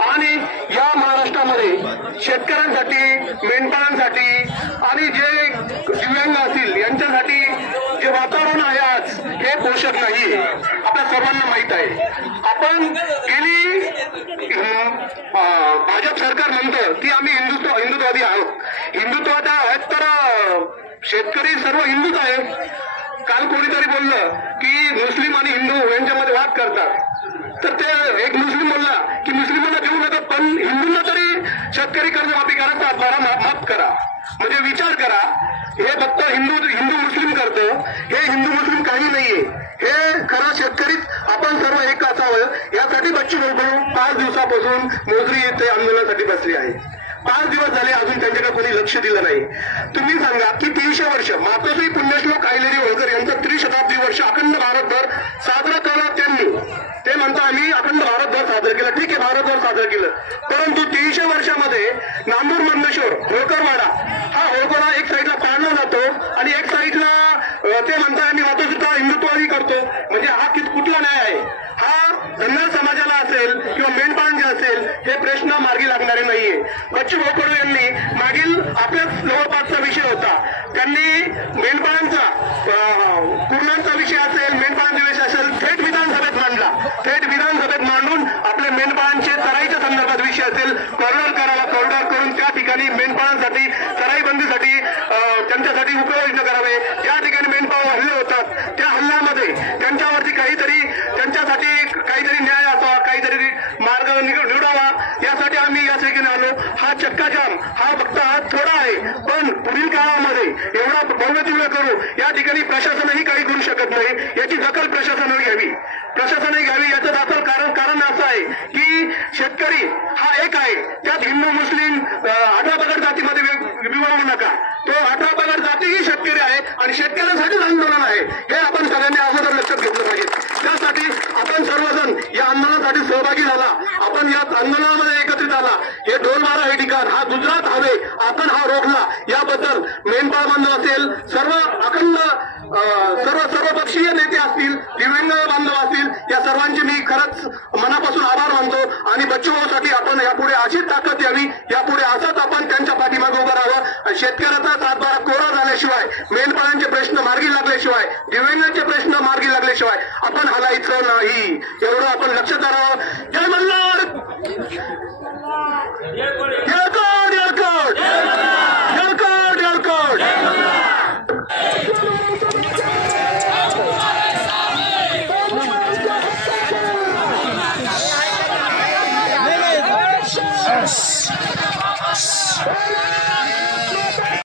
आणि या महाराष्ट्रामध्ये शेतकऱ्यांसाठी, मेंढपाळांसाठी आणि जे दिव्यांग असतील यांच्यासाठी जे वातावरण आहे आज हे पोषक नाही, आपल्या सर्वांना माहित आहे. आपण गेली भाजप सरकार म्हणतं की आम्ही हिंदुत्ववादी आहोत. हिंदुत्ववादी आहेत तर शेतकरी सर्व हिंदूच आहे. काल कोणीतरी बोललं की मुस्लिम आणि हिंदू यांच्यामध्ये वाद करतात, तर ते एक मुस्लिम बोलला की मुस्लिमांना देऊ नका पण हिंदूंना तरी शेतकरी कर्जमाफी करा, सातबारा माफ करा. म्हणजे विचार करा, हे फक्त हिंदू मुस्लिम करतं, हे हिंदू मुस्लिम काही नाहीये. हे खरं शेतकरीच आपण सर्व एक असावं यासाठी बच्चू कडू 5 दिवसापासून मोजरी येथे आंदोलनासाठी बसली आहे. 5 दिवस झाले अजून त्यांच्याकडे कोणी लक्ष दिलं नाही. तुम्ही सांगा की 300 वर्ष मातोश्री पुण्यश्लोक अहिल्यादेवी होळकर यांचं त्रिशताब्दी वर्ष अखंड भारतभर साजरा केला त्यांनी. ते म्हणतात आम्ही अखंड भारतभर साजरं केलं. ठीक आहे, भारतभर साजरं केलं, परंतु 300 वर्षामध्ये नांदूर मंदेश्वर होळकरवाडा हा होळकरवाडा एक साईडला पाडला जातो आणि एक साईडला ते म्हणतात आम्ही मातोश्रीचा हिंदुत्ववादी करतो. म्हणजे हा कुठला न्याय आहे? हा धनगर समाजाला असेल किंवा मेंढपाळांचे असेल हे प्रश्न मार्गी लागणारे नाहीये. बच्चू कडू यांनी मागील आपल्याच जवळपासचा विषय होता, त्यांनी मेंढपाळांचा कुर्णांचा विषय असेल, मेंढपाळांचा विषय असेल थेट विधानसभेत मांडला. थेट विधानसभेत मांडून आपल्या मेंढपाळांचे चराईच्या संदर्भात विषय असेल कॉरिडॉर करावा, कॉरिडॉर करून त्या ठिकाणी मेंढपाळांसाठी चराई बंदीसाठी त्यांच्यासाठी उपाययोजना करावे. त्या ठिकाणी मेंढपाळ हल्ले होतात, त्या हल्ल्यामध्ये त्यांच्यावरती त्यांच्यासाठी काहीतरी न्याय असावा, काहीतरी मार्ग निवडावा यासाठी आम्ही या ठिकाणी आलो. हा चक्काजाम हा फक्त आज थोडा आहे, पण पुढील काळामध्ये एवढा भव्य दिव्य करू या ठिकाणी प्रशासनही काही करू शकत नाही. याची दखल प्रशासनाने घ्यावी. याचं दाखल कारण असं आहे की शेतकरी हा एक आहे, त्यात हिंदू मुस्लिम 18 पगड जातीमध्ये विभागू नका. तो 18 पगड जातीही शेतकरी आहे आणि शेतकऱ्यांसाठीच आंदोलन आहे, हे आपण सगळ्यांनी अगोदर लक्षात घेतलं पाहिजे. त्यासाठी आपण सर्वजण या आंदोलनासाठी सहभागी झाला, आपण या आंदोलनामध्ये एकत्रित आला. हे ढोलमारा हे ठिकाण हा गुजरात हवे, आपण हा रोखला. याबद्दल मेंढपाळ बांधव असेल, सर्व पक्षीय नेते असतील, दिव्यांग बांधव असतील, या सर्वांचे मी खरंच मनापासून आभार मानतो. आणि बच्चू भाऊसाठी आपण यापुढे अशीच ताकद द्यावी, यापुढे असंच आपण त्यांच्या पाठीमागे उभं राहावं. शेतकऱ्याचा सातबारा कोरा झाल्याशिवाय, मेंढपाळांचे प्रश्न मार्गी लागल्याशिवाय, दिव्यांगांचे प्रश्न मार्गी लागल्याशिवाय आपण हलायचं नाही, एवढं आपण लक्षात राहावं. जय मल्हार.